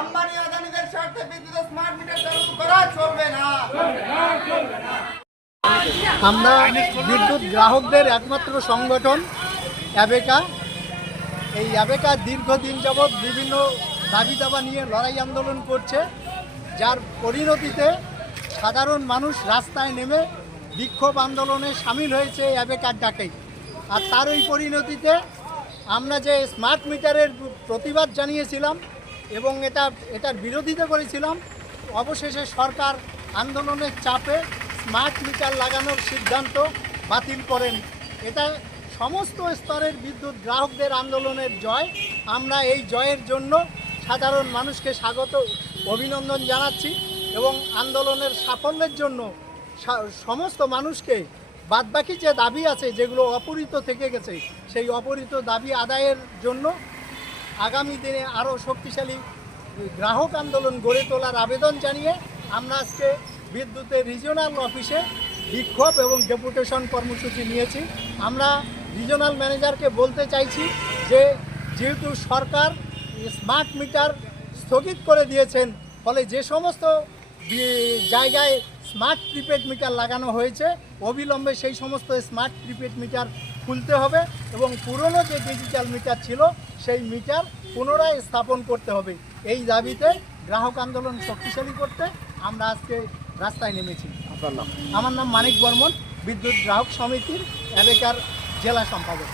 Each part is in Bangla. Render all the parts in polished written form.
আম্বানি আদানিদের স্বার্থে বিদ্যুৎ স্মার্ট মিটার চালু করা চলবে না। আমরা বিদ্যুৎ গ্রাহকদের একমাত্র সংগঠন অ্যাবেকা। এই অ্যাবেকা দীর্ঘদিন যাবৎ বিভিন্ন দাবি দাবা নিয়ে লড়াই আন্দোলন করছে, যার পরিণতিতে সাধারণ মানুষ রাস্তায় নেমে বিক্ষোভ আন্দোলনে সামিল হয়েছে অ্যাবেকার ডাকেই। আর তার ওই পরিণতিতে আমরা যে স্মার্ট মিটারের প্রতিবাদ জানিয়েছিলাম এবং এটার বিরোধিতা করেছিলাম, অবশেষে সরকার আন্দোলনের চাপে স্মার্ট মিটার লাগানোর সিদ্ধান্ত বাতিল করেন। এটা সমস্ত স্তরের বিদ্যুৎ গ্রাহকদের আন্দোলনের জয়। আমরা এই জয়ের জন্য সাধারণ মানুষকে স্বাগত অভিনন্দন জানাচ্ছি এবং আন্দোলনের সাফল্যের জন্য সমস্ত মানুষকে বাদবাকি যে দাবি আছে যেগুলো অপূরিত থেকে গেছে সেই অপূরিত দাবি আদায়ের জন্য আগামী দিনে আরও শক্তিশালী গ্রাহক আন্দোলন গড়ে তোলার আবেদন জানিয়ে আমরা আজকে বিদ্যুতের রিজিওনাল অফিসে বিক্ষোভ এবং ডেপুটেশন কর্মসূচি নিয়েছি। আমরা রিজিওনাল ম্যানেজারকে বলতে চাইছি যে যেহেতু সরকার স্মার্ট মিটার স্থগিত করে দিয়েছেন, ফলে যে সমস্ত জায়গায় স্মার্ট প্রিপেড মিটার লাগানো হয়েছে অবিলম্বে সেই সমস্ত স্মার্ট প্রিপেড মিটার খুলতে হবে এবং পুরনো যে ডিজিটাল মিটার ছিল সেই মিটার পুনরায় স্থাপন করতে হবে। এই দাবিতে গ্রাহক আন্দোলন শক্তিশালী করতে আমরা আজকে রাস্তায় নেমেছি। আমার নাম মানিক বর্মন, বিদ্যুৎ গ্রাহক সমিতির অ্যাবেকার জেলা সম্পাদক।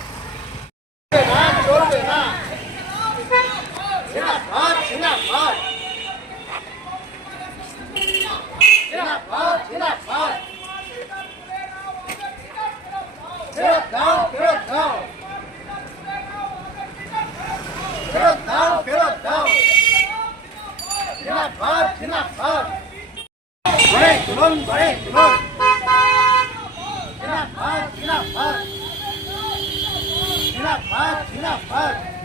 Enough.